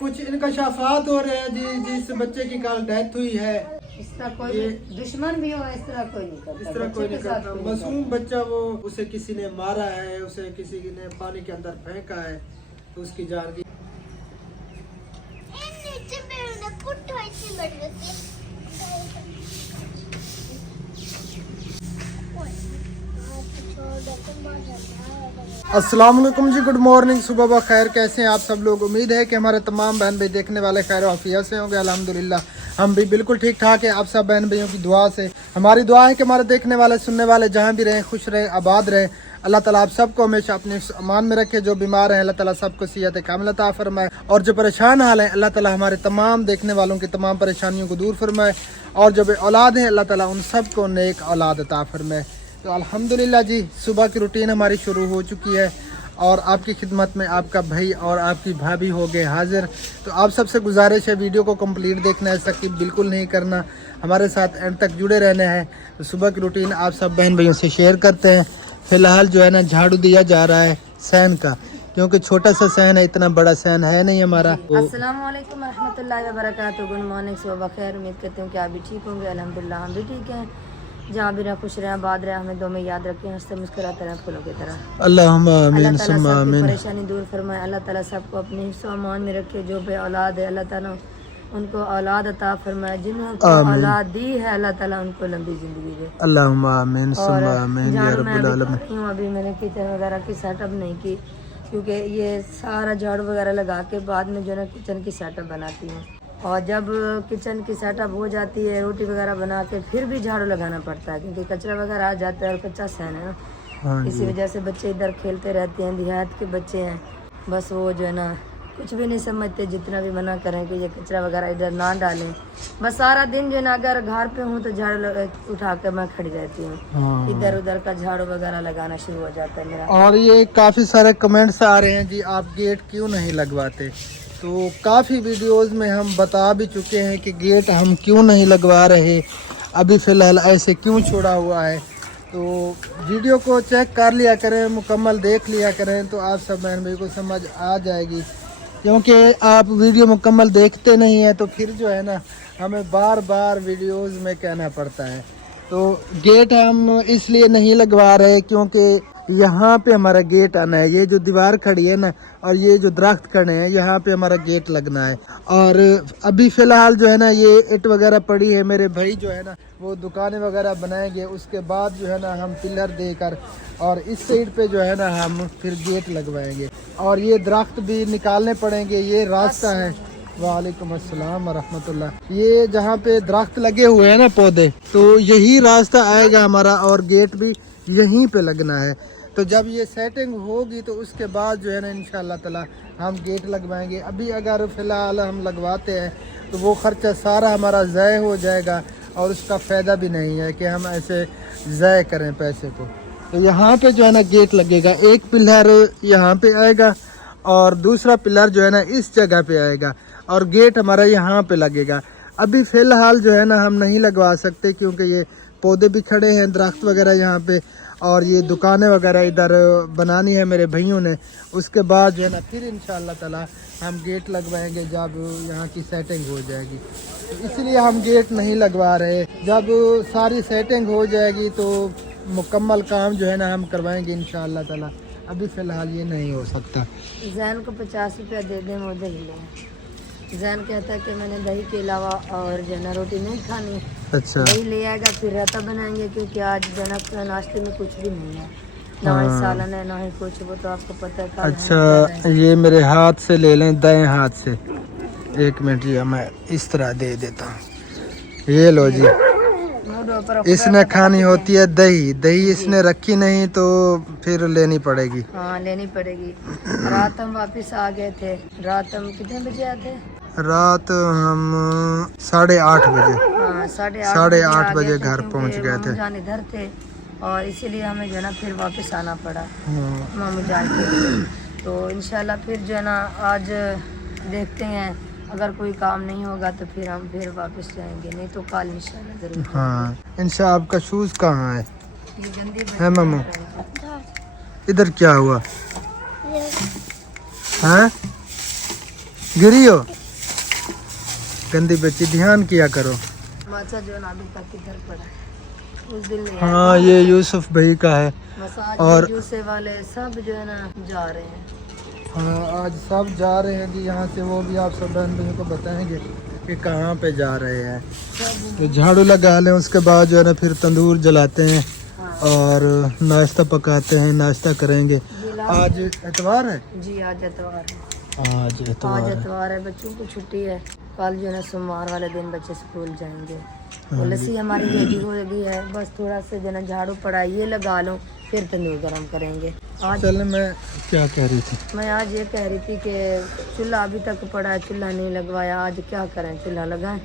कुछ इंकशाफात हो रहे हैं जी, जिस बच्चे की कल डेथ हुई है। इस तरह कोई दुश्मन भी हो, इस तरह कोई नहीं करता। इस तरह कोई नहीं करता। मासूम बच्चा वो, उसे किसी ने मारा है, उसे किसी ने पानी के अंदर फेंका है, तो उसकी जान की अस्सलाम वालेकुम जी, गुड मॉर्निंग, सुबह व खैर। कैसे हैं आप सब लोग? उम्मीद है कि हमारे तमाम बहन भाई देखने वाले खैर आफियत से होंगे। अल्हम्दुलिल्लाह हम भी बिल्कुल ठीक ठाक है। आप सब बहन भाइयों की दुआ से हमारी दुआ है कि हमारे देखने वाले सुनने वाले जहाँ भी रहें, खुश रहें, आबाद रहें। अल्लाह ताला आप सबको हमेशा अपने अमान में रखे। जो बीमार हैं अल्लाह ताला सबको सेहत कामिल अता फरमाए, और जो परेशान हाल हैं अल्लाह ताला हमारे तमाम देखने वालों की तमाम परेशानियों को दूर फरमाए, और जो औलाद हैं अल्लाह ताला उन सबको नेक औलाद अता फरमाए। तो अल्हम्दुलिल्लाह जी, सुबह की रूटीन हमारी शुरू हो चुकी है और आपकी खिदमत में आपका भाई और आपकी भाभी हो गए हाजिर। तो आप सबसे गुजारिश है, वीडियो को कंप्लीट देखना है, स्किप बिल्कुल नहीं करना, हमारे साथ एंड तक जुड़े रहना है। तो सुबह की रूटीन आप सब बहन भाइयों से शेयर करते हैं। फ़िलहाल जो है ना झाड़ू दिया जा रहा है सहन का, क्योंकि छोटा सा सहन है, इतना बड़ा सहन है नहीं हमारा। अस्सलाम वालेकुम रहमतुल्लाहि व बरकातहू। गुड मॉर्निंग, सुबह बखैर। उम्मीद करती हूँ कि आप भी ठीक होंगे। अल्हम्दुलिल्लाह हम भी ठीक हैं। जहाँ भी रह खुश रहे, आबाद रहे, हमें दो में याद रखें, हंसते मुस्कुराते रहें फूलों की तरह। अल्लाहुम्मा आमीन अल्लाह ताला सुम्मा सबकी आमीन। परेशानी दूर फरमाए। अल्लाह ताला सबको अपने हिफ्ज़ व अमान में रखे। जो बे औलाद है अल्लाह ताला उनको औलाद अता फरमाए। जिनको औलाद दी है अल्लाह ताला उनको लंबी जिंदगी दे। अल्लाहुम्मा आमीन सुम्मा आमीन या झाड़ू मैं रब्बुल अभी आलमीन। कर रही हूँ। अभी मैंने किचन वगैरह की सेटअप नहीं की, क्योंकि ये सारा झाड़ू वगैरह लगा के बाद में जो है ना किचन की सेटअप बनाती हूँ। और जब किचन की सेटअप हो जाती है, रोटी वगैरह बना के फिर भी झाड़ू लगाना पड़ता है, क्योंकि कचरा वगैरह आ जाता है और कच्चा सहन है ना। हाँ इसी वजह से बच्चे इधर खेलते रहते हैं, देहात के बच्चे हैं। बस वो जो है ना कुछ भी नहीं समझते, जितना भी मना करें कि ये कचरा वगैरह इधर ना डालें। बस सारा दिन जो है ना अगर घर पे हूँ तो झाड़ू उठा कर मैं खड़ी रहती हूँ। हाँ। इधर उधर का झाड़ू वगैरह लगाना शुरू हो जाता है मेरा। और ये काफ़ी सारे कमेंट्स आ रहे हैं जी, आप गेट क्यों नहीं लगवाते? तो काफ़ी वीडियोस में हम बता भी चुके हैं कि गेट हम क्यों नहीं लगवा रहे, अभी फ़िलहाल ऐसे क्यों छोड़ा हुआ है। तो वीडियो को चेक कर लिया करें, मुकम्मल देख लिया करें, तो आप सब बहन भाई को समझ आ जाएगी। क्योंकि आप वीडियो मुकम्मल देखते नहीं हैं तो फिर जो है ना हमें बार बार वीडियोस में कहना पड़ता है। तो गेट हम इसलिए नहीं लगवा रहे क्योंकि यहाँ पे हमारा गेट आना है। ये जो दीवार खड़ी है ना और ये जो दरख्त खड़े हैं, यहाँ पे हमारा गेट लगना है। और अभी फ़िलहाल जो है ना ये ईंट वगैरह पड़ी है, मेरे भाई जो है ना वो दुकानें वगैरह बनाएंगे, उसके बाद जो है ना हम पिलर देकर और इस साइड पे जो है ना हम फिर गेट लगवाएंगे। और ये दरख्त भी निकालने पड़ेंगे। ये रास्ता है। वालेकुम अस्सलाम वरहमतुल्लाह। ये जहाँ पे दरख्त लगे हुए हैं ना पौधे, तो यही रास्ता आएगा हमारा और गेट भी यहीं पे लगना है। तो जब ये सेटिंग होगी तो उसके बाद जो है ना इंशाअल्लाह ताला हम गेट लगवाएंगे। अभी अगर फ़िलहाल हम लगवाते हैं तो वो ख़र्चा सारा हमारा ज़ाय हो जाएगा और उसका फ़ायदा भी नहीं है कि हम ऐसे ज़ाय करें पैसे को। तो यहाँ पे जो है ना गेट लगेगा। एक पिलर यहाँ पे आएगा और दूसरा पिलर जो है ना इस जगह पे आएगा और गेट हमारा यहाँ पे लगेगा। अभी फ़िलहाल जो है ना हम नहीं लगवा सकते क्योंकि ये पौधे भी खड़े हैं, दरख्त वगैरह यहाँ पे, और ये दुकानें वगैरह इधर बनानी है मेरे भाइयों ने। उसके बाद जो है ना फिर इंशाअल्लाह ताला हम गेट लगवाएंगे जब यहाँ की सेटिंग हो जाएगी। तो इसलिए हम गेट नहीं लगवा रहे। जब सारी सेटिंग हो जाएगी तो मुकम्मल काम जो है ना हम करवाएंगे इंशाअल्लाह ताला। अभी फ़िलहाल ये नहीं हो सकता। जैन को 50 रुपया दे दें, वो दही लें। जैन कहता है कि मैंने दही के अलावा और जो है ना रोटी नहीं खानी। अच्छा, दही ले आएगा, फिर रायता बनाएंगे, क्योंकि आज जो है ना नाश्ते में कुछ भी नहीं है, ना ही सालन है ना ही कुछ, वो तो आपको पता है। अच्छा, ये मेरे हाथ से ले लें, दाएं हाथ से। एक मिनट जी, मैं इस तरह दे देता हूँ। ये लो जी, इसने खानी होती है दही। दही इसने रखी नहीं तो फिर लेनी पड़ेगी। हाँ लेनी पड़ेगी। रात हम वापस आ गए थे। रात हम कितने बजे आए थे? रात हम 8:30 बजे। हाँ 8:30 बजे घर पहुंच गए थे। जान इधर थे और इसीलिए हमें जो है ना फिर वापस आना पड़ा हाँ। मामू जान के। तो इंशाल्लाह फिर जो है ना आज देखते हैं, अगर कोई काम नहीं होगा तो फिर हम फिर वापस जाएंगे, नहीं तो कल इंशाल्लाह जरूर। हाँ इंशाल्लाह। आपका शूज़ कहाँ है? ये गंदी है मामू? इधर क्या हुआ? हाँ गिरी हो, गंदी बच्ची, ध्यान किया करो। बच्चा जो है ना अभी तक किधर पड़ा है, उस दिन नहीं हाँ ये यूसुफ भाई का है। मसाज और जूसे वाले सब जो है ना जा रहे हैं। हाँ आज सब जा रहे हैं जी यहाँ से, वो भी आप सब बहन भाइयों को बताएंगे कि कहाँ पे जा रहे हैं। तो झाड़ू लगा लें, उसके बाद जो है ना फिर तंदूर जलाते हैं और नाश्ता पकाते हैं, नाश्ता करेंगे। आज एतवार है जी, आज एतवार है। आज एतवार आज है। एतवार है, बच्चों को छुट्टी है। कल जो है ना सोमवार वाले दिन बच्चे स्कूल जाएंगे। और लस्सी हमारी रेडी हो गई है, बस थोड़ा सा जो है ना झाड़ू पड़ा ये लगा लूँ, फिर तंदूर गरम करेंगे। आज चल मैं क्या कह रही थी, मैं आज ये कह रही थी कि चूल्हा अभी तक पड़ा है, चूल्हा नहीं लगवाया, आज क्या करें, चूल्हा लगाएं।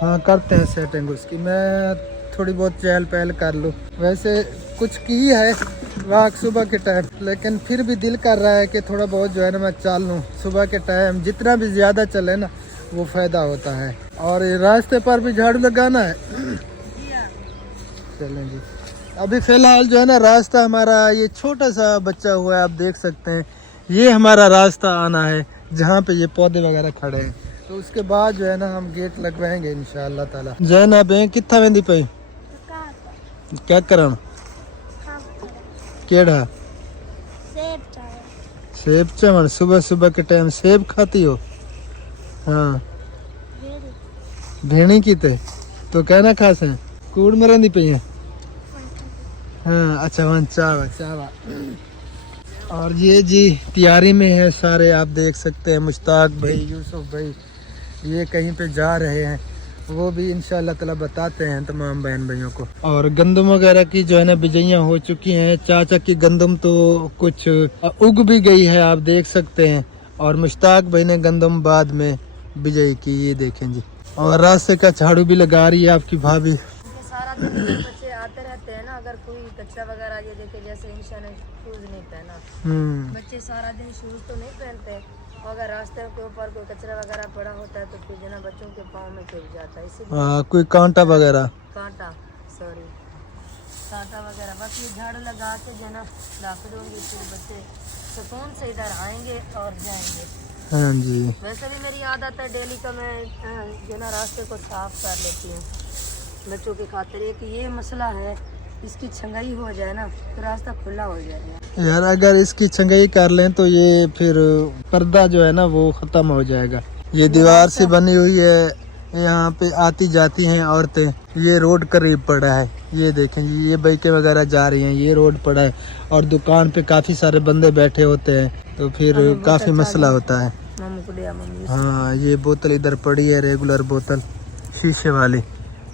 हाँ करते हैं सेटिंग उसकी, मैं थोड़ी बहुत चहल पहल कर लूँ। वैसे कुछ की है वाक सुबह के टाइम, लेकिन फिर भी दिल कर रहा है कि थोड़ा बहुत जो है ना मैं चल लूँ सुबह के टाइम। जितना भी ज़्यादा चले ना वो फ़ायदा होता है। और ये रास्ते पर भी झाड़ू लगाना है। चलें जी, अभी फ़िलहाल जो है ना रास्ता हमारा ये छोटा सा बचा हुआ है, आप देख सकते हैं। ये हमारा रास्ता आना है जहाँ पे ये पौधे वगैरह खड़े हैं। तो उसके बाद जो है ना हम गेट लगवाएंगे इंशाअल्लाह ताला। जैनब है कितना वेंदी पई क्या करन केड़ा सेब चमन, सुबह सुबह के टाइम सेब खाती हो? हाँ भेणी की तो कहना खास है कूड़ में रहती पई है। हाँ अच्छा वहाँ चावा चावा। और ये जी तैयारी में है सारे, आप देख सकते हैं। मुश्ताक भाई, यूसुफ भाई ये कहीं पे जा रहे हैं, वो भी इंशाअल्लाह ताला बताते हैं तमाम बहन भाइयों को। और गंदम वगैरह की जो है ना बिजइयाँ हो चुकी हैं। चाचा की गंदम तो कुछ उग भी गई है, आप देख सकते हैं। और मुश्ताक भाई ने गंदम बाद में बिजई की, ये देखें जी। और रास्ते का झाड़ू भी लगा रही है आपकी भाभी। सारा दिन बच्चे आते रहते हैं ना, अगर कोई कच्चा वगैरह ये देखे, जैसे इंसान ने शूज नहीं पहना, बच्चे सारा दिन शूज तो नहीं पहनते, अगर रास्ते के ऊपर कोई कचरा वगैरह पड़ा होता है तो फिर जो ना बच्चों के पाँव में चुभ जाता है, इसीलिए कोई कांटा वगैरह कांटा वगैरह बस ये झाड़ू लगा के जो ना रख दूंगी, फिर बच्चे सुकून से इधर आएंगे और जाएंगे। हाँ जी, वैसे भी मेरी आदत है डेली का, मैं जो ना रास्ते को साफ कर लेती हूँ बच्चों की खातिर। एक ये मसला है, इसकी छंगाई हो जाए ना तो रास्ता खुला हो जाएगा यार। अगर इसकी छंगाई कर लें तो ये फिर पर्दा जो है ना वो खत्म हो जाएगा। ये दीवार से बनी हुई है, यहाँ पे आती जाती हैं औरतें। ये रोड करीब पड़ा है, ये देखें जी, ये बाइकें वगैरह जा रही हैं, ये रोड पड़ा है। और दुकान पे काफी सारे बंदे बैठे होते हैं, तो फिर काफी मसला होता है। हाँ ये बोतल इधर पड़ी है, रेगुलर बोतल शीशे वाली,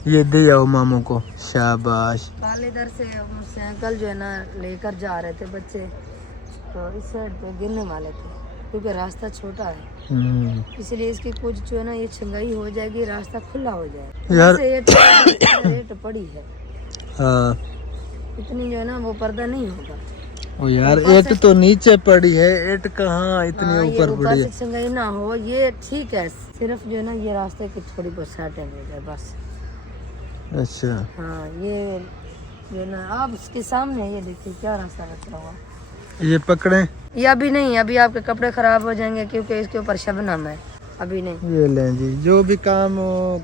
ये दिया हो मामू को, शाबाश। कल इधर से साइकिल जो है ना लेकर जा रहे थे बच्चे, तो इस साइड पे गिरने वाले थे क्योंकि रास्ता छोटा है, इसलिए इसकी कुछ जो है ना ये छंगाई हो जाएगी, रास्ता खुला हो जाएगा यार। रेट पड़ी है, हाँ इतनी जो है ना वो पर्दा नहीं होगा। ओ यार एट तो नीचे पड़ी है, एट कहाँ इतनी ऊपर पड़ी है। छंगाई ना हो ये ठीक है, सिर्फ जो है ना ये रास्ते की थोड़ी बहुत सेटिंग हो जाए बस। अच्छा हाँ ये जो ना आप उसके सामने ये देखिए क्या रास्ता रखा हुआ, ये पकड़े, ये अभी नहीं, अभी आपके कपड़े खराब हो जाएंगे क्योंकि इसके ऊपर शबनम है, अभी नहीं। ये लें जी, जो भी काम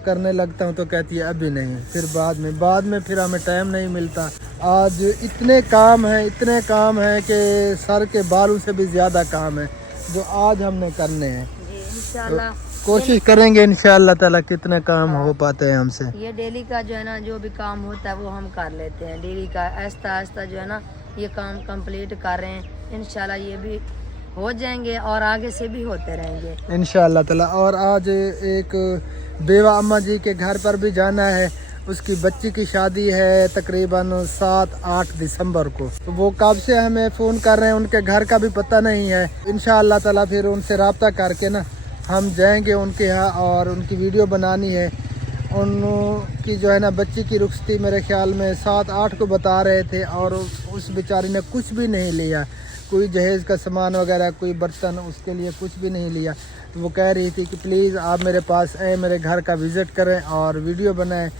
करने लगता हूँ तो कहती है अभी नहीं, फिर बाद में फिर हमें टाइम नहीं मिलता। आज इतने काम हैं कि सर के बालों से भी ज्यादा काम है जो आज हमने करने हैं। इंशाल्लाह कोशिश करेंगे इंशाअल्लाह ताला कितने काम हो पाते हैं हमसे। ये डेली का जो है ना जो भी काम होता है वो हम कर लेते हैं डेली का, आहिस्ता आहिस्ता जो है ना ये काम कंप्लीट कर रहे हैं। इंशाल्लाह ये भी हो जाएंगे और आगे से भी होते रहेंगे इंशाअल्लाह ताला। और आज एक बेवा अम्मा जी के घर पर भी जाना है, उसकी बच्ची की शादी है तकरीबन 7-8 दिसंबर को। तो वो कब से हमें फ़ोन कर रहे हैं, उनके घर का भी पता नहीं है। इंशाअल्लाह ताला फिर उनसे रब्ता करके ना हम जाएंगे उनके यहाँ, और उनकी वीडियो बनानी है। उनकी जो है ना बच्ची की रुखसती मेरे ख्याल में 7-8 को बता रहे थे, और उस बेचारी ने कुछ भी नहीं लिया, कोई जहेज़ का सामान वगैरह, कोई बर्तन, उसके लिए कुछ भी नहीं लिया। तो वो कह रही थी कि प्लीज़ आप मेरे पास आए, मेरे घर का विज़िट करें और वीडियो बनाएं,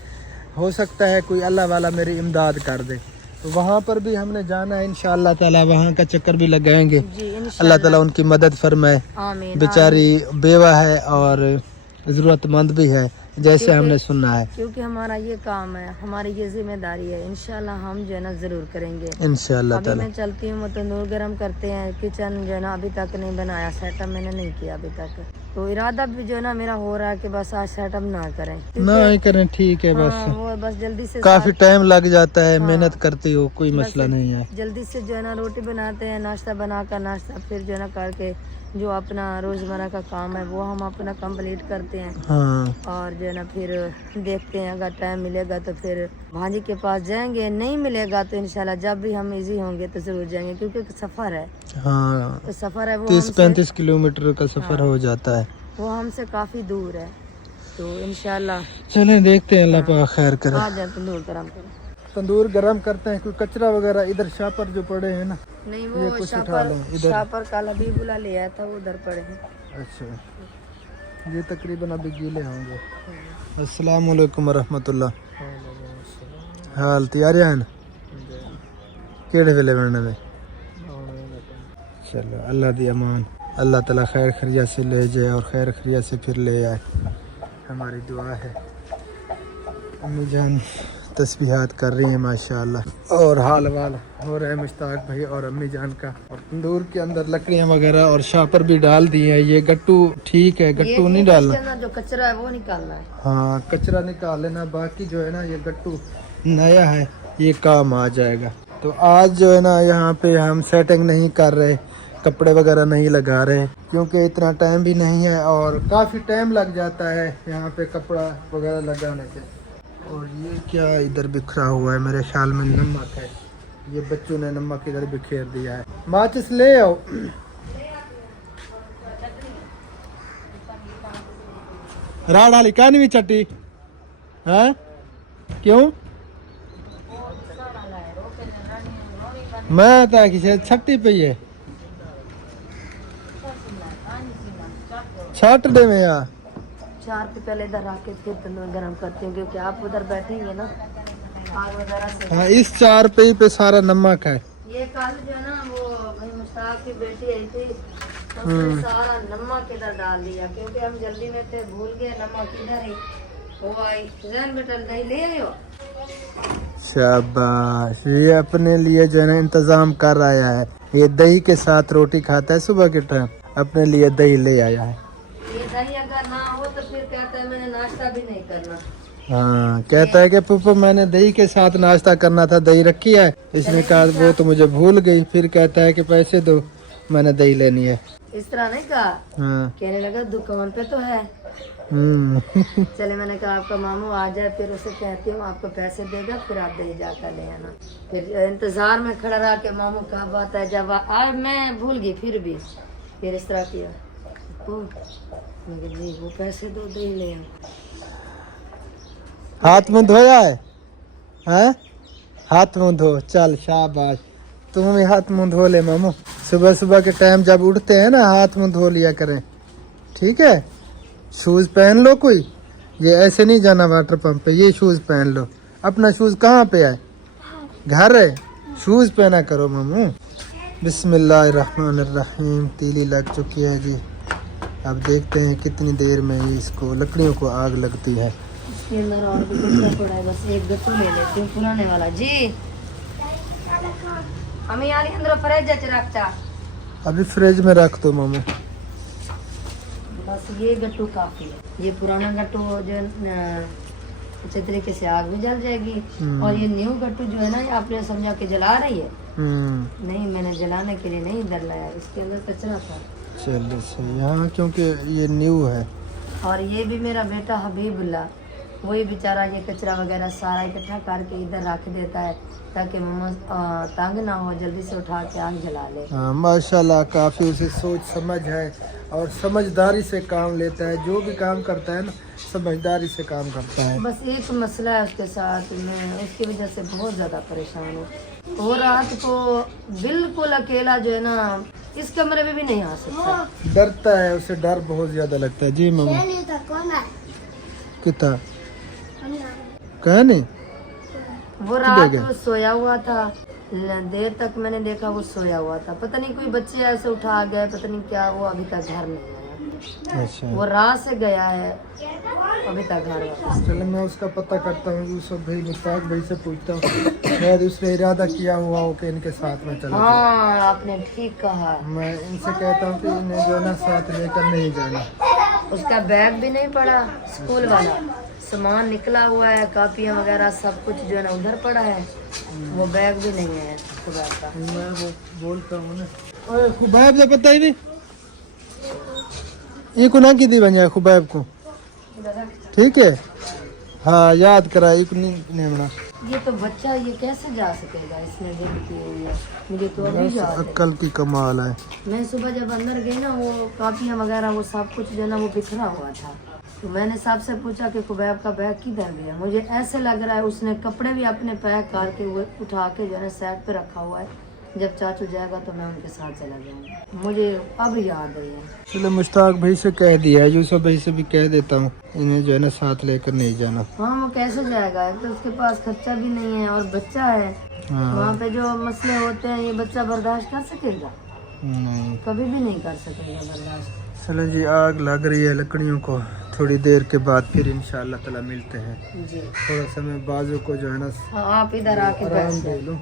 हो सकता है कोई अल्लाह वाला मेरी इमदाद कर दे। तो वहाँ पर भी हमने जाना है इंशाअल्लाह ताला, वहाँ का चक्कर भी लगाएंगे। जी अल्लाह इंशाल्लाह। ताला उनकी मदद फरमाए। आमीन। बेचारी बेवा है और ज़रूरतमंद भी है, जैसे क्योंकि- हमने सुना है। क्योंकि हमारा ये काम है, हमारी ये जिम्मेदारी है, इंशाल्लाह हम जो है ना जरूर करेंगे। इंशाअल्लाह अभी ताला। मैं चलती हूँ, तंदूर गरम करते हैं। किचन जो है ना अभी तक नहीं बनाया, सेटअप मैंने नहीं किया अभी तक। तो इरादा भी जो है ना मेरा हो रहा है कि बस आज सेटअप ना करें, ना ही करें, ठीक है। हाँ, बस वो बस जल्दी से काफी टाइम लग जाता है, हाँ। मेहनत करती हो, कोई बस मसला नहीं है। जल्दी से जो है ना रोटी बनाते हैं, नाश्ता बनाकर नाश्ता फिर जो है ना करके जो अपना रोजमर्रा का काम है वो हम अपना कंप्लीट करते हैं। हाँ और जो है ना फिर देखते हैं, अगर टाइम मिलेगा तो फिर भांजी के पास जाएंगे, नहीं मिलेगा तो इंशाल्लाह जब भी हम इजी होंगे तो जरूर जाएंगे, क्योंकि सफ़र है। हाँ, तो सफ़र है वो 30-35 किलोमीटर का सफर हाँ। हो जाता है। वो हमसे काफ़ी दूर है। तो इंशाल्लाह चले देखते हैं, अल्लाह पाक खैर करे। आ जाए तंदूर गरम करें। तंदूर गरम करते हैं। कोई कचरा वगैरह इधर शापर जो पड़े हैं ना, नहीं ये वो कुछ उठा शापर लें इधर। शापर काला हबीबुल्लाह ले आया था, वो उधर पड़े हैं। अच्छा, ये तकरीबन अभी गीले होंगे। अस्सलाम वालेकुम रहमतुल्लाह। हाल तैयार हैं केड़े वेले बनने में? चलो अल्लाह दी अमान, अल्लाह ताला खैर खरिया से ले जाए और खैर खरिया से फिर ले आए, हमारी दुआ है। अम्मी जान तस्बीहात कर रही हैं माशाअल्लाह, और हाल वाल हो रहे हैं मुश्ताक भाई और अम्मी जान का। और तंदूर के अंदर लकड़ियां वगैरह और शापर भी डाल दी है। ये गट्टू ठीक है, गट्टू नहीं डालना। इसके अंदर जो कचरा है वो निकालना है। हाँ, कचरा निकाल लेना, बाकी जो है ना ये गट्टू नया है, ये काम आ जाएगा। तो आज जो है ना यहाँ पे हम सेटिंग नहीं कर रहे, कपड़े वगैरह नहीं लगा रहे, क्योंकि इतना टाइम भी नहीं है और काफ़ी टाइम लग जाता है यहाँ पे कपड़ा वगैरह लगाने से। और ये क्या इधर बिखरा हुआ है, मेरे ख्याल में नमक है, ये बच्चों ने नमक इधर बिखेर दिया है। माचिस ले आओ। राह डाली कहानी भी चट्टी है, क्यों? मैं तो किसी छट्टी पे है छट दे में यार। 4 पे पहले इधर आके फिर तंदूर गरम करती हूँ, क्योंकि आप उधर बैठेंगे ना आग वगैरह से। हाँ, इस 4 पे सारा नमक है। ये कल जो है ना वो भाई मुश्ताक की बेटी आई थी, तो उसने सारा नमक इधर डाल दिया, क्योंकि हम जल्दी में थे, भूल गए नमक इधर ही। वो आई जैन बेटा दही ले आयो। शाबाश, ये अपने लिए जो है ना इंतजाम कर आया है। ये दही के साथ रोटी खाता है सुबह के टाइम, अपने लिए दही ले आया है। ये दही अगर ना हो तो फिर कहता है मैंने नाश्ता भी नहीं करना। हाँ, कहता है कि पप्पा मैंने दही के साथ नाश्ता करना था, दही रखी है। इसने कहा वो तो मुझे भूल गई, फिर कहता है कि पैसे दो, मैंने दही लेनी है। इस तरह नहीं कहा, हाँ। कहने लगा दुकान पे तो है। चले मैंने कहा आपका मामू आ जाए, फिर उसे कहती हूँ आपको पैसे देगा, फिर आप दही जाकर ले आना। फिर इंतजार में खड़ा रहा कि मामू कहाँ बात है, जब आज मैं भूल गई फिर इस तरह किया। मैं कहा, जी वो पैसे दो, दही ले आओ। हाथ मुंह धोया है? हैं? हाथ मुंह धो, चल शाबाश, तुम भी हाथ मुंह धो ले मामू। सुबह सुबह के टाइम जब उठते हैं ना, हाथ मुंह धो लिया करें, ठीक है? शूज पहन लो कोई, ये ऐसे नहीं जाना वाटर पंप पे, ये शूज पहन लो। अपना शूज कहाँ पे है? घर है, शूज पहना करो मामू। बिस्मिल्लाहिर्रहमानिर्रहीम। तीली लग चुकी है जी, अब देखते हैं कितनी देर में इसको लकड़ियों को आग लगती है। इसके अंदर और भी कुछ पड़ा है, बस एक गट्टू ले लेती हूँ पुराने वाला। जी हमें यार अंदर फ्रिज रखता, अभी फ्रिज में रख दो मामू। बस ये गट्टू काफी है। ये पुराना गट्टू जो अच्छे तरीके से आग भी जल जाएगी, और ये न्यू गट्टू जो है ना, ये आपने समझा के जला रही है। नहीं, मैंने जलाने के लिए नहीं इधर लाया, इसके अंदर कचरा था। चलिए सही, हाँ, क्योंकि ये न्यू है। और ये भी मेरा बेटा हबीबुल्लाह, वही बेचारा ये कचरा वगैरह सारा इकट्ठा करके इधर रख देता है, ताकि मम्मा तंग ना हो, जल्दी से उठा के आग जला ले। हाँ, माशाल्लाह, काफ़ी उसे सोच समझ है और समझदारी से काम लेता है। जो भी काम करता है ना, समझदारी से काम करता है। बस एक मसला है उसके साथ, मैं उसकी वजह से बहुत ज़्यादा परेशान हूँ। वो रात को बिल्कुल अकेला जो है ना, इस कमरे में भी नहीं आ सकता, डरता है, उसे डर बहुत ज़्यादा लगता है। जी मम्मा, कितना कहा नहीं, वो रात को सोया हुआ था, देर तक मैंने देखा वो सोया हुआ था, पता नहीं कोई बच्चे ऐसे उठा गए, पता नहीं क्या, वो अभी तक घर नहीं आया। अच्छा, वो रात से गया है, अभी तक घर वापस। चलो मैं उसका पता करता हूँ, यूसुफ भाई मुश्ताक भाई से पूछता हूँ, शायद उसने इरादा किया हुआ हो कि इनके साथ में चला जाए। हाँ आपने ठीक कहा। मैं इनसे कहता हूँ कि इन्हें जो है ना साथ लेकर नहीं जाना। उसका बैग भी नहीं पड़ा, स्कूल वाला सामान निकला हुआ है, कापियाँ वगैरह सब कुछ जो है ना उधर पड़ा है, वो बैग भी नहीं है सुबह का। मैं वो बोलता हूँ ना, ओए खुबैब से पता ही नहीं, ये को ना की दी बन जाए खुबैब को, ठीक है, हाँ याद करा, एक नहीं बना। ये तो बच्चा ये कैसे जा सकेगा, इसने जिद की हुई है, मुझे तो अभी याद है। अक्ल की कमाल है। मैं सुबह जब अंदर गई ना, वो कापियाँ वगैरह वो सब कुछ जो है ना वो बिखरा हुआ था, तो मैंने साहब से पूछा कि खुबैब का बैग किधर गया। मुझे ऐसे लग रहा है उसने कपड़े भी अपने पैक करके हुए उठा के जो है ना साइड पे रखा हुआ है, जब चाचू जाएगा तो मैं उनके साथ चला जाऊंगा, मुझे अब याद आई है। चलो मुश्ताक भाई से कह दिया, यूसुफ भाई से भी कह देता हूँ, इन्हें जो है ना साथ लेकर नहीं जाना। हाँ वो कैसे जाएगा, एक तो उसके पास खर्चा भी नहीं है और बच्चा है, वहाँ पे जो मसले होते हैं ये बच्चा बर्दाश्त कर सकेगा? नहीं, कभी भी नहीं कर सकेगा बर्दाश्त। चलो जी, आग लग रही है लकड़ियों को, थोड़ी देर के बाद फिर इंशाल्लाह ताला मिलते हैं। जी थोड़ा सा मैं बाजू को जो है ना हाँ, आप इधर आके आराम बैठ दे जाओ, लूँ,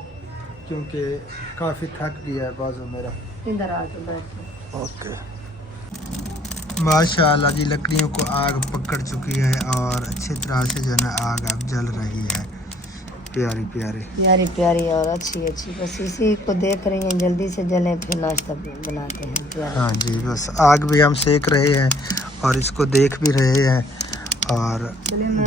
क्योंकि काफ़ी थक गया है बाजू मेरा। इधर आके बैठ जाओ। ओके, माशाल्लाह जी, लकड़ियों को आग पकड़ चुकी है और अच्छी तरह से जो है ना आग अब जल रही है, प्यारी प्यारी प्यारी प्यारी और अच्छी अच्छी, बस इसी को देख रही हैं, जल्दी से जले फिर नाश्ता बनाते हैं प्यारा। हाँ जी, बस आग भी हम सेक रहे हैं और इसको देख भी रहे हैं, और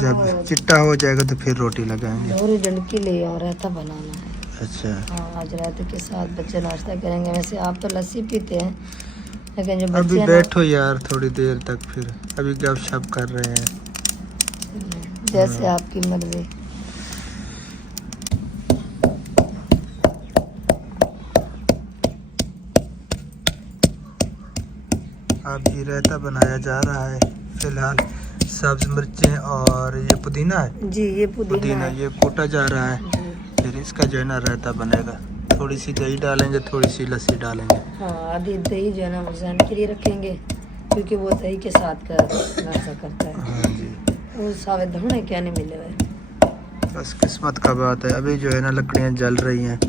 जब चिट्टा हो जाएगा तो फिर रोटी लगाएंगे। और डंडकी ले और रायता बनाना है। अच्छा, हाँ आज रायते के साथ बच्चे नाश्ता करेंगे। वैसे आप तो लस्सी पीते हैं, लेकिन जो अभी बच्चे हैं बैठो यार थोड़ी देर तक, फिर अभी गपशप कर रहे हैं। ना, जैसे आपकी मर्जी। अब ये रायता बनाया जा रहा है, फिलहाल सब्ज मिर्चें और ये पुदीना है, जी ये पुदीना ये कूटा जा रहा है, जी। फिर इसका जो है ना रायता बनेगा। थोड़ी सी दही डालेंगे, थोड़ी सी लस्सी डालेंगे। हाँ आधी दही जो है ना मुझान के लिए रखेंगे, क्योंकि वो दही के साथ का नाश्ता करता है। हाँ जी, वो सावे धोने क्या नहीं मिले हुए। बस किस्मत का बात है। अभी जो है ना लकड़ियाँ जल रही हैं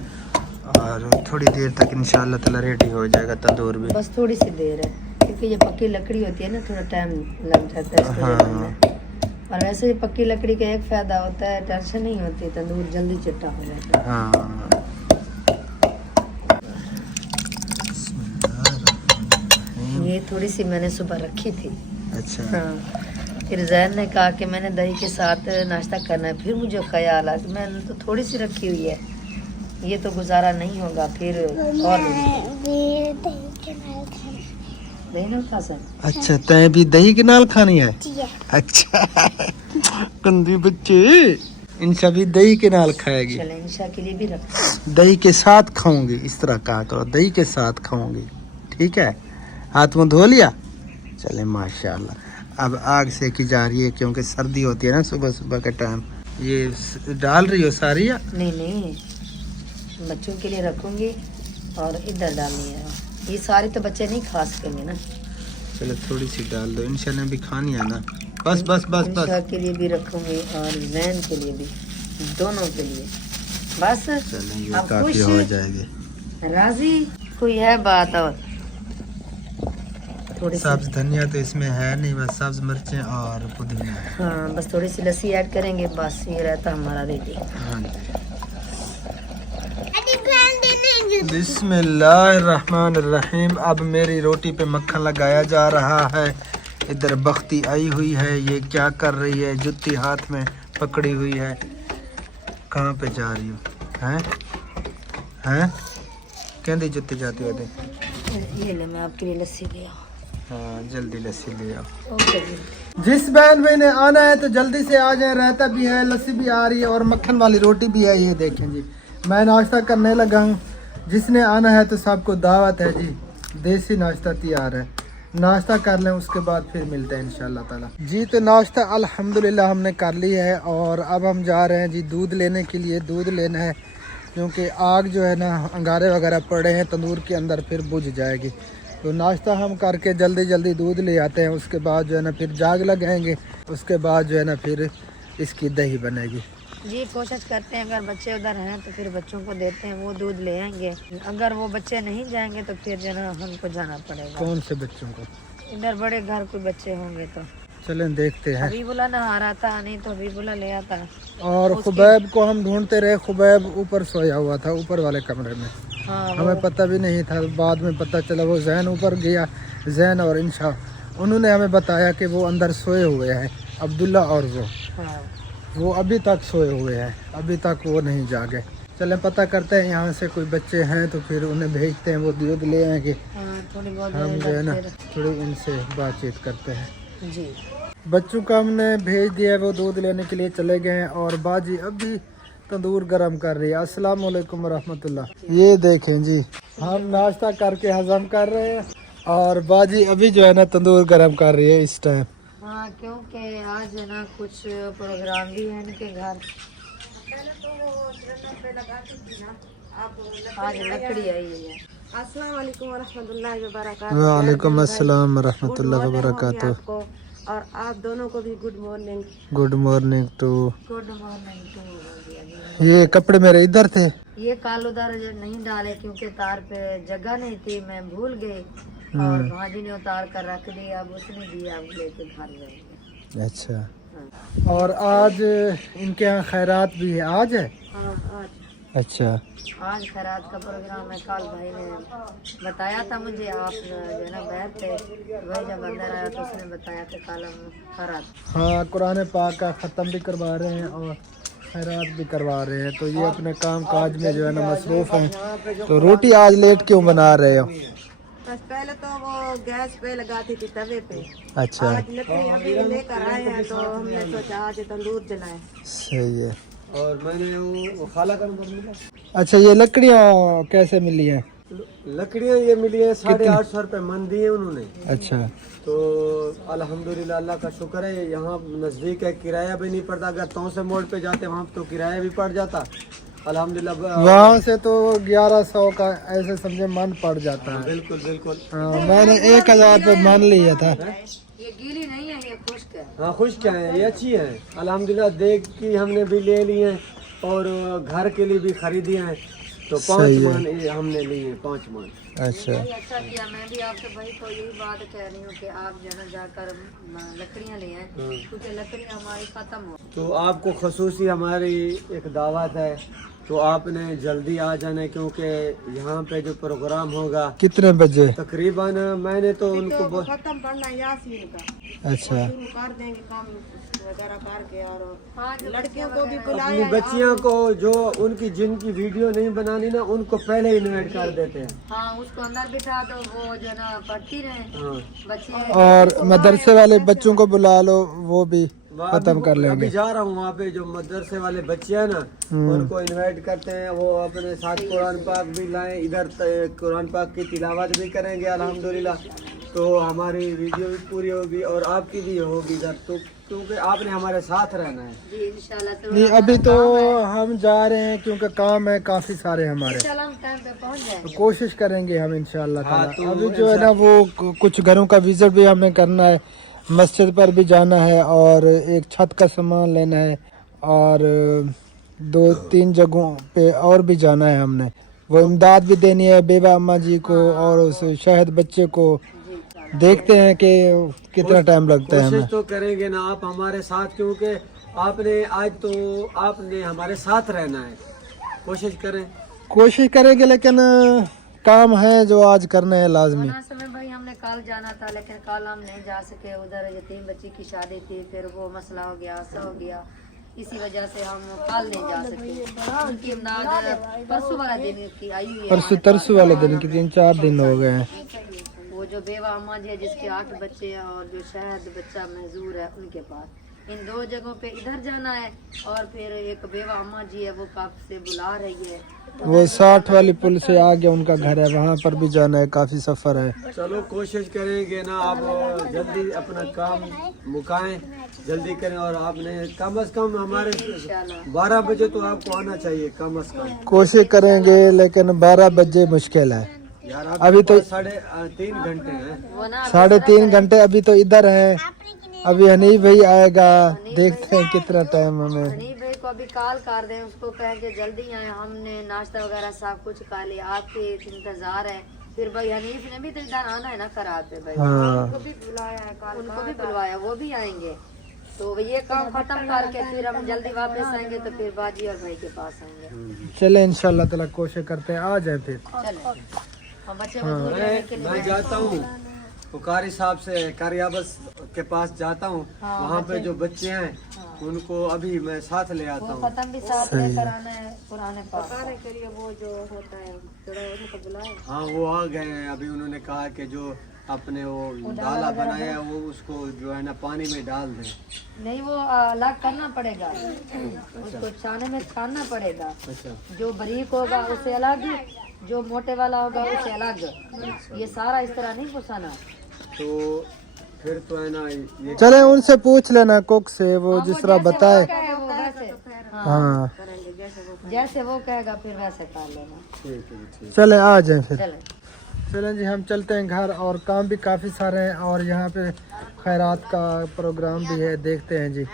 और थोड़ी देर तक इंशाल्लाह ताला रेडी हो जाएगा तंदूर भी। बस थोड़ी सी देर है, क्योंकि ये पक्की लकड़ी होती है ना, थोड़ा टाइम लग जाता है इसको हाँ। जलने में। और वैसे ही पक्की लकड़ी का एक फायदा होता है, टेंशन नहीं होती, तंदूर जल्दी चिट्टा हो जाता है। हाँ, ये थोड़ी सी मैंने सुबह रखी थी। अच्छा, हाँ फिर जैन ने कहा कि मैंने दही के साथ नाश्ता करना है, फिर मुझे ख्याल आया कि मैंने तो थोड़ी सी रखी हुई है, ये तो गुजारा नहीं होगा, फिर और दही ना खा सकते। अच्छा, तय भी दही के नाल खानी है? अच्छा, कंदी बच्चे, इंशा भी दही के नाल खाएगी। चले इंशा के लिए भी रखते दही के साथ खाऊंगी, इस तरह कहा करो, दही के साथ खाऊंगी, ठीक है? हाथ मुंह धो लिया? चले माशाल्लाह। अब आग सेकी जा रही है, क्योंकि सर्दी होती है ना सुबह सुबह के टाइम। ये डाल रही हो सारी या? नहीं बच्चों के लिए रखूंगी और इधर डालनी है। ये सारी तो बच्चे नहीं खा सकेंगे ना। चलो थोड़ी सी डाल दो, इंशा ने भी खानी है ना। बस बस बस इंशा बस, के लिए भी रखूंगी और जैन के लिए भी, दोनों के लिए। बस चलो ये अब काफी खुश? हो जाएगी। राजी कोई है बात? और थोड़ी सी, सब्ज धनिया तो इसमें है नहीं, बस सब्ज मिर्चें और पुदीना है। हाँ बस थोड़ी सी लस्सी ऐड करेंगे, बस ये रहता हमारा रेडी। हाँ बिस्मिल्लाहिर्रहमानिर्रहीम। अब मेरी रोटी पे मक्खन लगाया जा रहा है। इधर बख्ती आई हुई है, ये क्या कर रही है? जुत्ती हाथ में पकड़ी हुई है। कहाँ पे जा रही हो? हैं कहती जुत्ती जाती होती। ये ले मैं आपके लिए लस्सी ले आओ। हाँ जल्दी लस्सी ले आओ। ओके जी। जिस बहन भाई ने आना है तो जल्दी से आ जाए, रायता भी है, लस्सी भी आ रही है और मक्खन वाली रोटी भी है। ये देखें जी, मैं नाश्ता करने लगा हूँ। जिसने आना है तो सबको दावत है जी, देसी नाश्ता तैयार है। नाश्ता कर लें, उसके बाद फिर मिलते हैं इंशाल्लाह ताला। जी तो नाश्ता अल्हम्दुलिल्लाह हमने कर लिया है और अब हम जा रहे हैं जी दूध लेने के लिए। दूध लेना है क्योंकि आग जो है ना अंगारे वगैरह पड़े हैं तंदूर के अंदर, फिर बुझ जाएगी। तो नाश्ता हम करके जल्दी जल्दी दूध ले आते हैं, उसके बाद जो है ना फिर जाग लगाएंगे, उसके बाद जो है ना फिर इसकी दही बनेगी। जी कोशिश करते हैं अगर बच्चे उधर हैं तो फिर बच्चों को देते हैं, वो दूध ले आएंगे। अगर वो बच्चे नहीं जाएंगे तो फिर जो है हमको जाना पड़ेगा। कौन से बच्चों को? इधर बड़े घर कोई बच्चे होंगे तो चलें देखते हैं। हबीबुल्ला नहा रहा था, नहीं तो हबीबुल्ला ले आता। और खुबैब को हम ढूंढते रहे, खुबैब ऊपर सोया हुआ था ऊपर वाले कमरे में। हाँ हमें पता भी नहीं था, बाद में पता चला वो जैन ऊपर गया, जैन और इंशा, उन्होंने हमें बताया कि वो अंदर सोए हुए हैं, अब्दुल्ला और हाँ वो अभी तक सोए हुए हैं, अभी तक वो नहीं जागे। चलें पता करते हैं यहाँ से कोई बच्चे हैं तो फिर उन्हें भेजते हैं, वो दूध ले आएंगे। हाँ, थोड़ी बहुत हम जो है ना फिर- थोड़ी इनसे बातचीत करते हैं। जी बच्चों को हमने भेज दिया है, वो दूध लेने के लिए चले गए हैं और बाजी अभी तंदूर गरम कर रही है। अस्सलाम वालेकुम रहमतुल्लाह। ये देखें जी, हम नाश्ता करके हजम कर रहे हैं और बाजी अभी जो है ना तंदूर गरम कर रही है इस टाइम। हाँ, क्योंकि आज है ना कुछ प्रोग्राम भी है इनके घर। आज लकड़ी आई है। अस्सलाम वालेकुम वरहमतुल्लाहि वबरकातुहू। वालेकुम अस्सलाम वरहमतुल्लाहि वबरकातुहू। आपको और आप दोनों को भी good morning. Good morning too. Good morning. ये कपड़े मेरे इधर थे, ये काल उधर नहीं डाले क्योंकि तार पे जगह नहीं थी, मैं भूल गई और भाजी ने उतार कर रख दिया। अब उसने दिया, अब लेके घर जाएंगे। अच्छा। हाँ। और आज इनके यहाँ खैरात भी है, आज है? हाँ, आज अच्छा। आज खैरात का प्रोग्राम है। काल भाई ने बताया था मुझे, आप जो है ना बैठ थे, भाई जब अंदर आया तो उसने बताया कि कल हम खैरात। हाँ, कुरान पाक का ख़त्म भी करवा रहे हैं और खैरात भी करवा रहे हैं, तो ये अपने काम काज में जो है ना मसरूफ़ हैं। तो रोटी आज लेट क्यों बना रहे हो? बस पहले तो वो गैस पे लगाती थी तवे पे, अच्छा, आज लकड़ी अभी लेकर आए हैं तो हमने सोचा आज तंदूर जलाएं। सही है। और मैंने वो खाला का नंबर मिला। अच्छा, ये लकड़ियाँ कैसे मिली हैं? लकड़ियाँ ये मिली है 850 रुपये मन दिए उन्होंने। अच्छा। तो अल्हम्दुलिल्लाह अल्लाह का शुक्र है, यहाँ नज़दीक है, किराया भी नहीं पड़ता। अगर तो से मोड़ पे जाते वहाँ तो किराया भी पड़ जाता। अल्हम्दुलिल्लाह वहाँ से तो 1100 का ऐसे समझे मन पड़ जाता है। बिल्कुल बिल्कुल। हाँ, मैंने 1000 पे मन लिया था। ये गीली नहीं है, ये खुश्क है। हाँ खुश क्या है, ये अच्छी है अल्हम्दुलिल्लाह। देख की हमने भी ले ली है और घर के लिए भी खरीदी हैं, तो 5 मन ये हमने लिए हैं, 5 मन। अच्छा। अच्छा किया। मैं भी आपसे भाई को यही बात कह रही हूँ कि आप जो है जाकर लकड़ियाँ ले आए, क्योंकि लकड़ियाँ हमारी खत्म हो। तो आपको खसूसी हमारी एक दावत है, तो आपने जल्दी आ जाना है, क्योंकि यहाँ पे जो प्रोग्राम होगा कितने बजे? तकरीबन मैंने तो उनको तो खत्म पढ़ना यासीन का अच्छा। शुरू कर देंगे काम वगैरह करके, और हाँ, जो लड़कियों को भी अपनी बुलाया। बच्चियों को जो उनकी जिनकी वीडियो नहीं बनानी ना, उनको पहले इनवाइट कर देते हैं। हाँ, उसको अंदर बिठा दो, वो जो है ना पढ़ती रहे हाँ, बच्चे। और मदरसे वाले बच्चों को बुला लो, वो भी खत्म कर अभी लेंगे। जा रहा हूँ वहाँ पे, जो मदरसे वाले बच्चे हैं ना उनको इनवाइट करते हैं, वो अपने साथ कुरान पाक भी लाएं, इधर कुरान पाक की तिलावत भी करेंगे अल्हम्दुलिल्लाह। तो हमारी वीडियो भी पूरी होगी और आपकी भी होगी इधर, तो क्योंकि आपने हमारे साथ रहना है। जी इंशाल्लाह। नहीं, अभी तो हम जा रहे हैं क्योंकि काम है काफी सारे हमारे, इंशाल्लाह हम टाइम पे पहुँच तो जाएंगे। कोशिश करेंगे हम इंशाल्लाह हाँ, ताला। तो अभी जो है ना वो कुछ घरों का विजिट भी हमने करना है, मस्जिद पर भी जाना है और एक छत का सामान लेना है और 2-3 जगहों पे और भी जाना है हमने। वो इमदाद भी देनी है बेबा अम्मा जी को और उस शहद बच्चे को। देखते हैं कि कितना टाइम लगता है कोशिश हमें। तो करेंगे ना आप हमारे साथ, क्योंकि आपने आज तो आपने हमारे साथ रहना है। कोशिश करें। कोशिश करेंगे, लेकिन काम है जो आज करना है लाजमी। वरना समय भाई हमने कल जाना था, लेकिन कल हम नहीं जा सके, उधर यतीम बच्ची की शादी थी, फिर वो मसला हो गया, ऐसा हो गया, इसी वजह से हम कल नहीं जा सके। उनकी इमदाद परसों वाला दिन की आई हुई है। तरसों वाले दिन की 3-4 दिन हो गए हैं। वो जो बेवा अम्मा जी है जिसके 8 बच्चे हैं और जो शहद बच्चा महजूर है उनके पास, इन 2 जगहों पे इधर जाना है और फिर एक बेवा अम्मा जी है वो कब से बुला रही है। वो 60 वाली पुल से आगे उनका घर है, वहाँ पर भी जाना है, काफी सफर है। चलो कोशिश करेंगे ना, आप जल्दी अपना काम मुकाएं, जल्दी करें। और आपने कम से कम हमारे 12 बजे तो आपको आना चाहिए कम से कम। कोशिश करेंगे, लेकिन 12 बजे मुश्किल है यार अभी तो 3.5 घंटे हैं। वो ना 3.5 घंटे अभी तो इधर है। अभी हनीफ भाई आएगा, देखते हैं कितना टाइम हमें। हनीफ भाई को अभी कॉल कर दें, उसको कहेंगे जल्दी आए, हमने नाश्ता वगैरह सब कुछ खा लिया, आपके इंतजार है। फिर भाई हनीफ ने भी तो इधर आना है ना करार पे भाई, हाँ उनको भी बुलाया है, उनको भी बुलवाया, वो भी आएंगे। तो ये काम खत्म करके फिर हम जल्दी वापस आएंगे, तो फिर बाजी और भाई के पास आएंगे। चले इंशाल्लाह ताला कोशिश करते हैं आ जाए फिर। चलो हम बच्चे मजदूर लेने के लिए मैं जाता हूँ कारी साहब से कारियाबस के पास जाता हूँ। वहाँ पे जो बच्चे हैं उनको अभी मैं साथ ले आता हूँ। खत्म भी साथ लेकर आना है पुराने पास। करिए वो जो होता है थोड़ा उनको बुलाए। हाँ वो आ गए हैं अभी। उन्होंने कहा कि जो अपने वो दाला बनाया है वो उसको जो है ना पानी में डाल दें। नहीं वो अलग करना पड़ेगा, उसको छाने में छानना पड़ेगा। अच्छा जो बारीक होगा उससे अलग, जो मोटे वाला होगा उससे अलग। ये सारा इस तरह नहीं घुसाना। तो फिर तो है ना ये चले उनसे पूछ लेना कुक से, वो जिस तरह बताए। वो वैसे हाँ जैसे वो कहेगा फिर वैसे कर लेना। ठीक है ठीक। चले आ जाए फिर। चले चलें जी हम चलते हैं घर, और काम भी काफ़ी सारे हैं और यहाँ पे खैरात का प्रोग्राम भी है। देखते हैं जी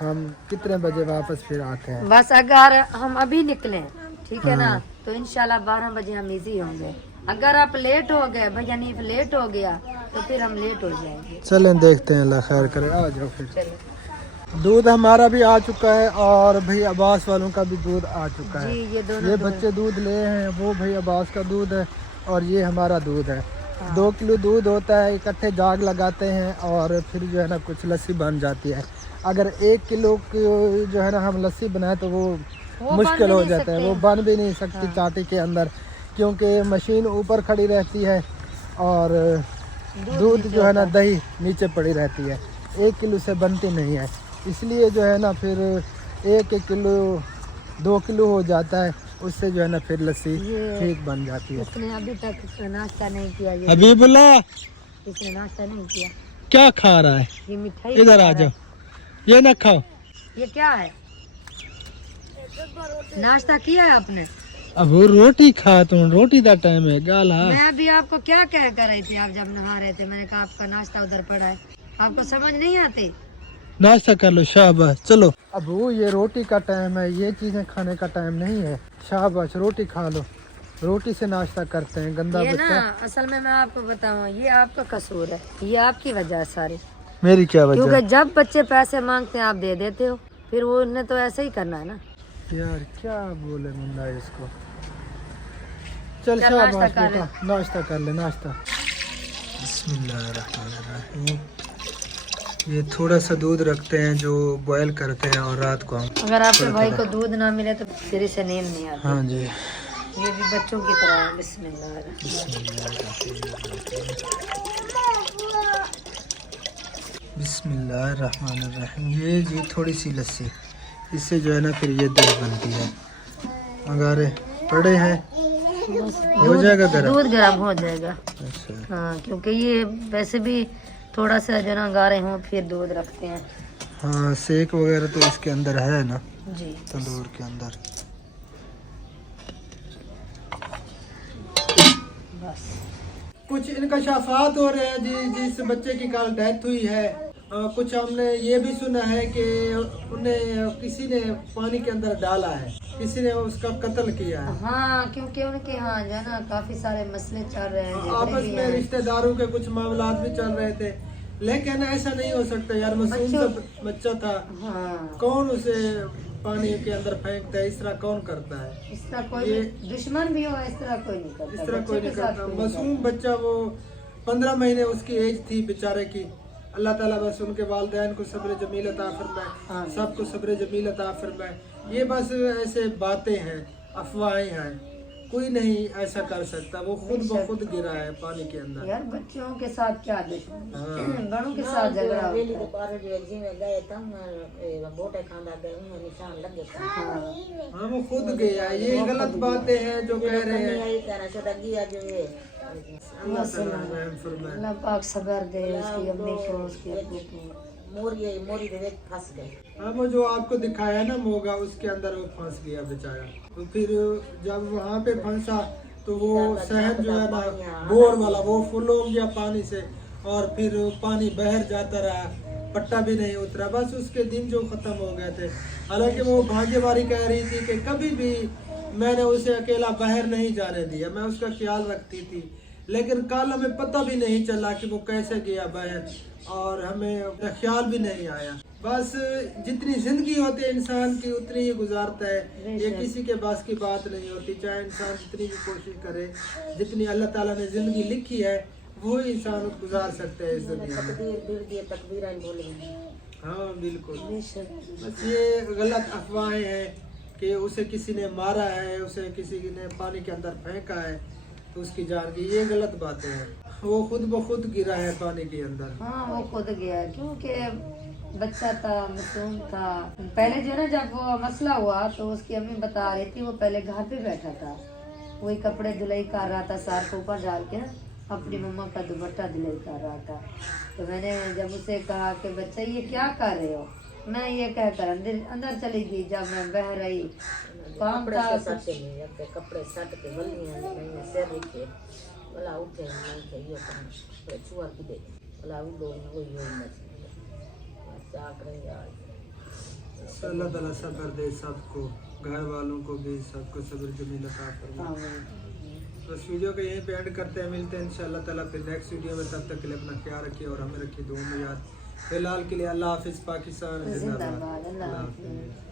हम कितने बजे वापस फिर आते हैं। बस अगर हम अभी निकले ठीक है ना, तो इंशाल्लाह 12 बजे हम इजी होंगे। अगर आप लेट हो गए, भैया नीफ लेट हो गया, तो फिर हम लेट हो जाएंगे। चलें देखते हैं, अल्लाह खैर करे। आ जाओ फिर। चलो दूध हमारा भी आ चुका है और भाई अब्बास वालों का भी दूध आ चुका है। जी ये दोनों ये बच्चे दूध ले हैं, वो भाई अब्बास का दूध है और ये हमारा दूध है। 2 किलो दूध होता है, इकट्ठे जाग लगाते हैं और फिर जो है ना कुछ लस्सी बन जाती है। अगर 1 किलो की जो है ना हम लस्सी बनाए तो वो मुश्किल हो जाता है, वो बन भी नहीं सकती चाटी के अंदर, क्योंकि मशीन ऊपर खड़ी रहती है और दूध जो है ना दही नीचे पड़ी रहती है। 1 किलो से बनती नहीं है, इसलिए जो है ना फिर 1 किलो 2 किलो हो जाता है, उससे जो है ना फिर लस्सी ठीक बन जाती है। इसने अभी तक नाश्ता नहीं किया, ये हबीबुल्ला इसने नाश्ता नहीं किया। क्या खा रहा है? ये मिठाई इधर आ जाओ, ये ना खाओ। ये क्या है? नाश्ता किया है आपने? अब वो रोटी खा, तुम रोटी का टाइम है गाला। मैं अभी आपको क्या कह कर रही थी, आप जब नहा रहे थे, मैंने कहा आपका नाश्ता उधर पड़ा है, आपको समझ नहीं आती? नाश्ता कर लो, शाबाश। चलो अब वो ये रोटी का टाइम है, ये चीजें खाने का टाइम नहीं है। शाबाश रोटी खा लो, रोटी से नाश्ता करते हैं गंदा ये बच्चा। ना असल में मैं आपको बताऊं, ये आपका कसूर है, ये आपकी वजह है सारी। मेरी क्या वजह? क्योंकि जब बच्चे पैसे मांगते हैं आप दे देते हो, फिर वो उन्हें तो ऐसे ही करना है ना। यार क्या बोले मुन्ना इसको। चल चल, शाबाश नाश्ता कर बेटा, नाश्ता कर ले नाश्ता। बिस्मिल्लाहिर्रहमानिर्रहीम। ये थोड़ा सा दूध रखते हैं जो बॉयल करते हैं और रात को हम। अगर आपके भाई को दूध ना मिले तो सिरे से नींद नहीं आती। हाँ जी ये भी बच्चों की तरह है। बिस्मिल्लाह। बिस्मिल्लाहिर्रहमानिर्रहीम। ये जी थोड़ी सी लस्सी, इससे जो है ना फिर ये दही बनती है। अंगारे पड़े हैं, हो जाएगा गर्म। दूध गर्म हो जाएगा। अच्छा हाँ क्योंकि ये वैसे भी थोड़ा सा जो ना गाढ़े हों फिर दूध रखते हैं। हाँ सेक वगैरह तो इसके अंदर है ना, जी तंदूर के अंदर। बस कुछ इंकशाफात हो रहे हैं जी, जिस बच्चे की कल डेथ हुई है। कुछ हमने ये भी सुना है कि उन्हें किसी ने पानी के अंदर डाला है, किसी ने उसका कत्ल किया है। हाँ क्योंकि उनके यहाँ जो है ना काफी सारे मसले चल रहे हैं, झगड़े आपस भी में हैं। रिश्तेदारों के कुछ मामलात भी चल रहे थे, लेकिन ऐसा नहीं हो सकता यार। मासूम सा बच्चा था, हाँ कौन उसे पानी के अंदर फेंकता है? इस तरह कौन करता है? इस तरह कोई भी दुश्मन भी हो इस तरह कोई नहीं करता। इस तरह कोई बच्चे नहीं के साथ करता। कोई नहीं मासूम बच्चा, वो 15 महीने उसकी एज थी बेचारे की। अल्लाह ताला बस उनके वालिदैन को सब्र जमील अता फरमाए, सबको सब्र जमील अता फरमाए। ये बस ऐसे बातें हैं, अफवाहें हैं, कोई नहीं ऐसा कर सकता, वो खुद ब खुद गिरा है पानी के अंदर। यार बच्चों के साथ क्या दुश्मनी, हाँ। बड़ों के साथ झगड़ा होता है। हाँ वो खुद गया, ये गलत बातें हैं जो कह रहे हैं। अल्लाह ताला रहम फरमाए। अल्लाह पाक सब्र दे उसकी अम्मी को, उसके अब्बू को। हाँ वो जो आपको दिखाया ना मोगा, उसके अंदर वो फंस गया बेचारा। तो फिर जब वहाँ पे फंसा तो वो शहद जो है ना बोर वाला वो फुल हो गया पानी से, और फिर पानी बहर जाता रहा, पट्टा भी नहीं उतरा, बस उसके दिन जो खत्म हो गए थे। हालांकि वो भाग्यवारी कह रही थी कि कभी भी मैंने उसे अकेला बाहर नहीं जाने दिया, मैं उसका ख्याल रखती थी, लेकिन कल हमें पता भी नहीं चला कि वो कैसे गया बाहर, और हमें ख्याल भी नहीं आया। बस जितनी जिंदगी होती है इंसान की उतनी ही गुजारता है, ये किसी के बस की बात नहीं होती। चाहे इंसान जितनी भी कोशिश करे, जितनी अल्लाह ताला ने जिंदगी लिखी है वो ही इंसान गुजार सकते हैं इस दुनिया में। हाँ बिल्कुल, बस ये गलत अफवाहें हैं कि उसे किसी ने मारा है, उसे किसी ने पानी के अंदर फेंका है तो उसकी जान गई, ये गलत बातें हैं। वो खुद ब खुद गिरा है पानी के अंदर। हाँ वो खुद गया क्योंकि बच्चा था, मासूम था। पहले जो ना जब वो मसला हुआ तो उसकी अम्मी बता रही थी वो पहले घर पे बैठा था, वही कपड़े धुलाई कर रहा था, सार को ऊपर डाल के ना अपनी मम्मा का दुपट्टा धुलाई कर रहा था। तो मैंने जब उसे कहा कि बच्चा ये क्या कर रहे हो, मैं ये कहकर अंदर चली गई। जब मैं बह रही काम था कपड़े सट के सिर रखे बोला उठे यो छुआ की दे बोला उड़ो वही अल्लाह ताला सब्र दे सबको, घर वालों को भी, सबको सब्र जमील अता फरमाए। बस वीडियो को यहीं पे एंड करते हैं, मिलते हैं इंशाअल्लाह ताला फिर नेक्स्ट वीडियो में। तब तक के लिए अपना ख्याल रखिए और हमें रखिए दुआ में याद। फिलहाल के लिए अल्लाह हाफिज़, पाकिस्तान जिंदाबाद। अल्लाह हाफिज़।